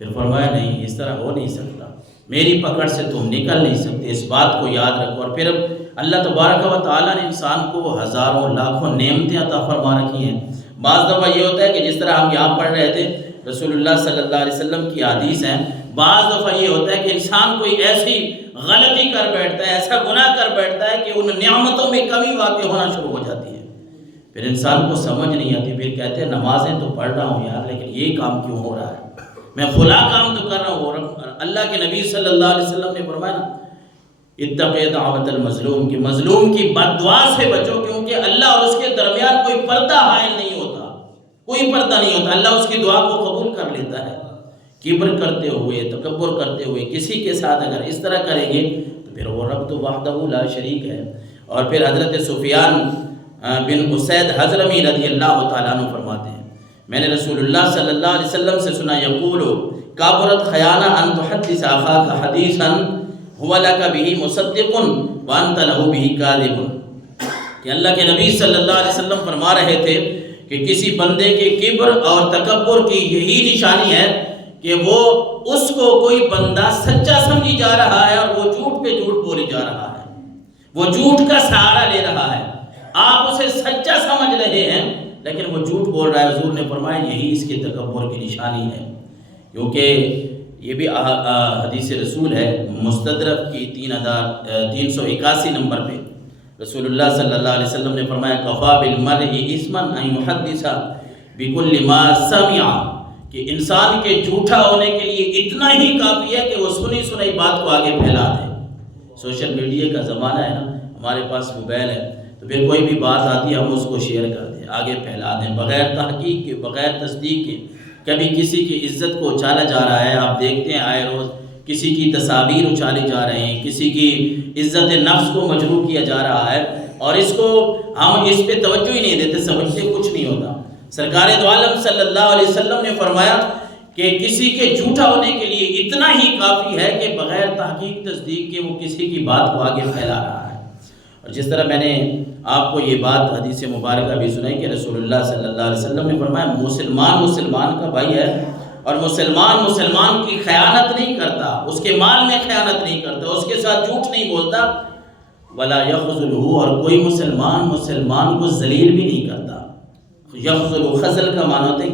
پھر فرمایا نہیں، اس طرح ہو نہیں سکتا، میری پکڑ سے تم نکل نہیں سکتے، اس بات کو یاد رکھو۔ اور پھر اب اللہ تبارک و تعالیٰ نے انسان کو ہزاروں لاکھوں نعمتیں عطا فرما رکھی ہیں۔ بعض دفعہ یہ ہوتا ہے کہ جس طرح ہم یہاں پڑھ رہے تھے رسول اللہ صلی اللہ علیہ وسلم کی حدیث ہیں، بعض دفعہ یہ ہوتا ہے کہ انسان کوئی ایسی غلطی کر بیٹھتا ہے، ایسا گناہ کر بیٹھتا ہے کہ ان نعمتوں میں کمی واقع ہونا شروع ہو جاتی ہے، پھر انسان کو سمجھ نہیں آتی، پھر کہتے ہیں نمازیں تو پڑھ رہا ہوں یار، لیکن یہ کام کیوں ہو رہا ہے، میں فلاں کام تو کر رہا ہوں۔ اللہ کے نبی صلی اللہ علیہ وسلم نے فرمایا نا، اتق دعوت المظلوم، کہ مظلوم کی بد دعا سے بچو، کیونکہ اللہ اور اس کے درمیان کوئی پردہ حائل نہیں ہوتا، کوئی پردہ نہیں ہوتا، اللہ اس کی دعا کو قبول کر لیتا ہے۔ کبر کرتے ہوئے، تکبر کرتے ہوئے کسی کے ساتھ اگر اس طرح کریں گے تو پھر وہ رب تو وحدہ لا شریک ہے۔ اور پھر حضرت سفیان بن اسید حضرمی رضی اللہ تعالیٰ عنہ فرماتے ہیں، میں نے رسول اللہ صلی اللہ علیہ وسلم سے سنا، یقول کابرت خیانہ ان تحدث اخاک حدیثا هو لك به مصدق وانت له به کاذب، کہ اللہ کے نبی صلی اللہ علیہ وسلم فرما رہے تھے کہ کسی بندے کے کبر اور تکبر کی یہی نشانی ہے کہ وہ اس کو کوئی بندہ سچا سمجھی جا رہا ہے اور وہ جھوٹ پہ جھوٹ بولی جا رہا ہے، وہ جھوٹ کا سہارا لے رہا ہے، آپ اسے سچا سمجھ رہے ہیں لیکن وہ جھوٹ بول رہا ہے۔ حضور نے فرمایا یہی اس کے تکبر کی نشانی ہے، کیونکہ یہ بھی حدیث رسول ہے، مستدرک کی 381 نمبر پہ رسول اللہ صلی اللہ علیہ وسلم نے فرمایا کفا بالمرء اثما ان یحدث بکل ما سمع، کہ انسان کے جھوٹا ہونے کے لیے اتنا ہی کافی ہے کہ وہ سنی سنائی بات کو آگے پھیلا دے۔ سوشل میڈیا کا زمانہ ہے نا، ہمارے پاس موبائل ہے، تو پھر کوئی بھی بات آتی ہے ہم اس کو شیئر کر دیں، آگے پھیلا دیں، بغیر تحقیق کے، بغیر تصدیق کے۔ کبھی کسی کی عزت کو اچالا جا رہا ہے، آپ دیکھتے ہیں آئے روز کسی کی تصاویر اچالے جا رہے ہیں، کسی کی عزت نفس کو مجروح کیا جا رہا ہے، اور اس کو ہم اس پہ توجہ ہی نہیں دیتے، سمجھتے کچھ نہیں ہوتا۔ سرکار دو عالم صلی اللہ علیہ وسلم نے فرمایا کہ کسی کے جھوٹا ہونے کے لیے اتنا ہی کافی ہے کہ بغیر تحقیق تصدیق کے وہ کسی کی بات کو آگے پھیلا رہا ہے۔ اور جس طرح میں نے آپ کو یہ بات حدیث مبارکہ بھی سنائی کہ رسول اللہ صلی اللہ علیہ وسلم نے فرمایا مسلمان مسلمان کا بھائی ہے، اور مسلمان مسلمان کی خیانت نہیں کرتا، اس کے مال میں خیانت نہیں کرتا، اس کے ساتھ جھوٹ نہیں بولتا، ولا یخذلہ، اور کوئی مسلمان مسلمان کو ذلیل بھی نہیں کرتا۔ یخذل، خذل کا معنی ہوتا ہے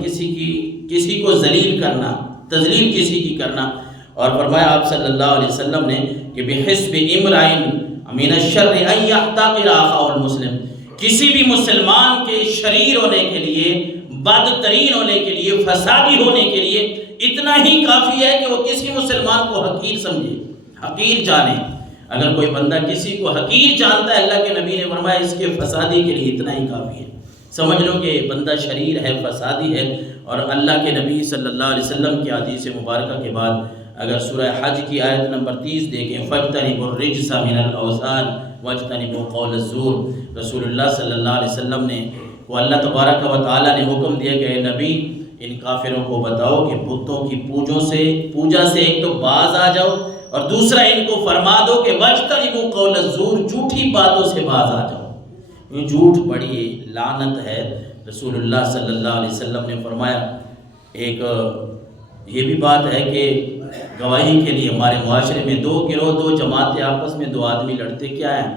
کسی کو ذلیل کرنا، تذلیل کسی کی کرنا۔ اور فرمایا آپ صلی اللہ علیہ وسلم نے کہ بحسب امرئ من الشر ان یحتقر اخاہ المسلم، کسی بھی مسلمان کے شریر ہونے کے لیے، بدترین ہونے کے لیے، فسادی ہونے کے لیے اتنا ہی کافی ہے کہ وہ کسی مسلمان کو حقیر سمجھے، حقیر جانے۔ اگر کوئی بندہ کسی کو حقیر جانتا ہے، اللہ کے نبی نے فرمایا اس کے فسادی کے لیے اتنا ہی کافی ہے، سمجھ لو کہ بندہ شریر ہے، فسادی ہے۔ اور اللہ کے نبی صلی اللہ علیہ وسلم کی حدیث مبارکہ کے بعد اگر سورہ حج کی آیت نمبر 30 دیکھیں، فَاجْتَنِبُوا الرِّجْسَ مِنَ الْأَوْثَانِ وَاجْتَنِبُوا قَوْلَ الزُّورِ، رسول اللہ صلی اللہ علیہ وسلم نے وہ اللہ تبارک و تعالیٰ نے حکم دیا کہ اے نبی ان کافروں کو بتاؤ کہ بتوں کی پوجا سے ایک تو باز آ جاؤ، اور دوسرا ان کو فرما دو کہ وَاجْتَنِبُوا قَوْلَ الزُّورِ، جھوٹی باتوں سے باز آ جاؤ، یہ جھوٹ بڑی لعنت ہے۔ رسول اللہ صلی اللہ علیہ وسلم نے فرمایا ایک یہ بھی بات ہے کہ گواہی کے لیے ہمارے معاشرے میں دو گروہ، دو جماعتیں آپس میں، دو آدمی لڑتے کیا ہیں،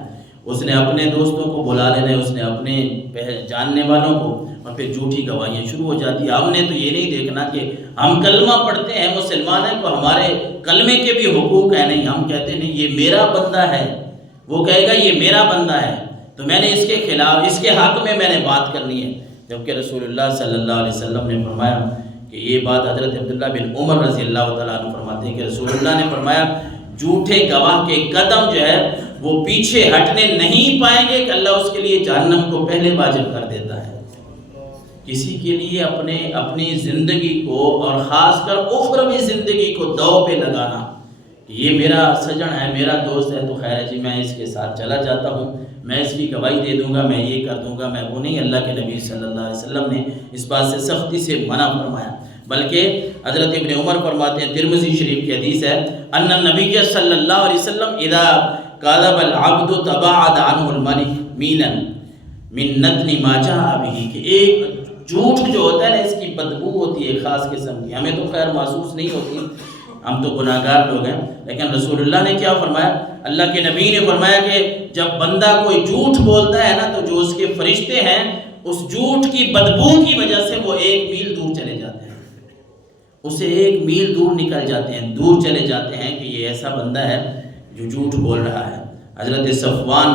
اس نے اپنے دوستوں کو بلا لینا ہے، اس نے اپنے جاننے والوں کو، اور پھر جھوٹی گواہیاں شروع ہو جاتی ہیں۔ ہم نے تو یہ نہیں دیکھنا کہ ہم کلمہ پڑھتے ہیں، مسلمان ہیں، تو ہمارے کلمے کے بھی حقوق ہیں، نہیں، ہم کہتے نہیں یہ میرا بندہ ہے، وہ کہے گا یہ میرا بندہ ہے تو میں نے اس کے خلاف، اس کے حق میں نے بات کرنی ہے، جبکہ رسول اللہ صلی اللہ علیہ وسلم نے فرمایا کہ یہ بات حضرت عبداللہ بن عمر رضی اللہ تعالیٰ عنہ فرماتے ہیں کہ رسول اللہ نے فرمایا جھوٹے گواہ کے قدم جو ہے وہ پیچھے ہٹنے نہیں پائیں گے کہ اللہ اس کے لیے جہنم کو پہلے واجب کر دیتا ہے۔ کسی کے لیے اپنی زندگی کو اور خاص کر اخروی زندگی کو دو پہ لگانا، یہ میرا سجن ہے، میرا دوست ہے، تو خیر ہے جی، میں اس کے ساتھ چلا جاتا ہوں، میں اس کی گواہی دے دوں گا، میں یہ کر دوں گا، میں وہ نہیں۔ اللہ کے نبی صلی اللہ علیہ وسلم نے اس بات سے سختی سے منع فرمایا، بلکہ حضرت ابن عمر فرماتے ہیں، ترمذی شریف کی حدیث ہے، ان النبی صلی اللہ علیہ وسلم اذا کذب العبد تباعد عنه الملک میلا من نتن ما جاء به، کہ ایک جھوٹ جو ہوتا ہے نا اس کی بدبو ہوتی ہے خاص قسم کی، ہمیں تو خیر محسوس نہیں ہوتی، ہم تو گناہ گار لوگ ہیں، لیکن رسول اللہ نے کیا فرمایا؟ اللہ کے نبی نے فرمایا کہ جب بندہ کوئی جھوٹ بولتا ہے نا تو جو اس کے فرشتے ہیں اس جھوٹ کی بدبو کی وجہ سے وہ 1 میل دور چلے جاتے ہیں، اسے 1 میل دور نکل جاتے ہیں، دور چلے جاتے ہیں کہ یہ ایسا بندہ ہے جو جھوٹ بول رہا ہے۔ حضرت صفوان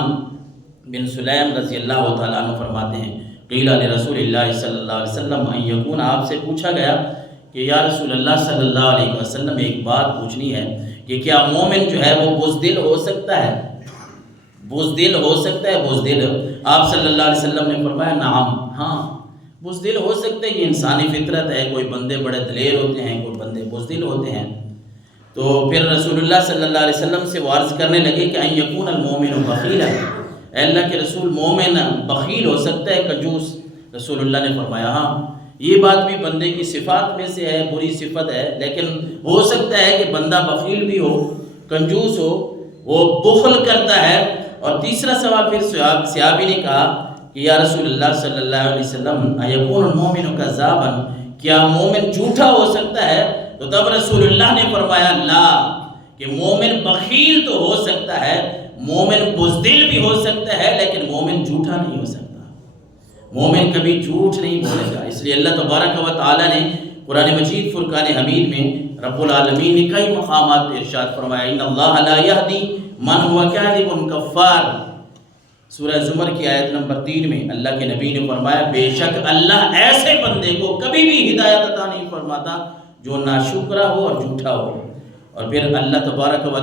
بن سلیم رضی اللہ تعالیٰ عنہ فرماتے ہیں قیل لرسول اللہ صلی اللہ علیہ وسلم ان یکون، آپ سے پوچھا گیا کہ یا رسول اللہ صلی اللہ علیہ وسلم ایک بات پوچھنی ہے کہ کیا مومن جو ہے وہ بزدل ہو سکتا ہے؟ بزدل ہو سکتا ہے؟ بزدل آپ صلی اللہ علیہ وسلم نے فرمایا نعم، ہاں بزدل ہو سکتا ہے، یہ انسانی فطرت ہے، کوئی بندے بڑے دلیر ہوتے ہیں، کوئی بندے بزدل ہوتے ہیں۔ تو پھر رسول اللہ صلی اللہ علیہ وسلم سے وہ عرض کرنے لگے کہ ان یکون المومن بخیلا، اے اللہ کے رسول مومن بخیل ہو سکتا ہے، کنجوس؟ رسول اللہ نے فرمایا ہاں، یہ بات بھی بندے کی صفات میں سے ہے، بری صفت ہے، لیکن ہو سکتا ہے کہ بندہ بخیل بھی ہو، کنجوس ہو، وہ بخل کرتا ہے۔ اور تیسرا سوال پھر صحابی نے کہا کہ یا رسول اللہ صلی اللہ علیہ وسلم ایکون المومن کذابا، کیا مومن جھوٹا ہو سکتا ہے؟ تو تب رسول اللہ نے فرمایا لا، کہ مومن بخیل تو ہو سکتا ہے، مومن بزدل بھی ہو سکتا ہے، لیکن مومن جھوٹا نہیں ہو سکتا، مومن کبھی جھوٹ نہیں بولے گا۔ اس لیے اللہ تبارک و تعالیٰ نے قرآن مجید فرقان حمید میں رب العالمین نے کئی مقامات پہ ارشاد فرمایا ان اللہ لا یہدی من هو کاذب کفار، سورہ زمر کی آیت نمبر 3 میں اللہ کے نبی نے فرمایا بے شک اللہ ایسے بندے کو کبھی بھی ہدایت عطا نہیں فرماتا جو ناشکرا ہو اور جھوٹا ہو۔ اور پھر اللہ تبارک و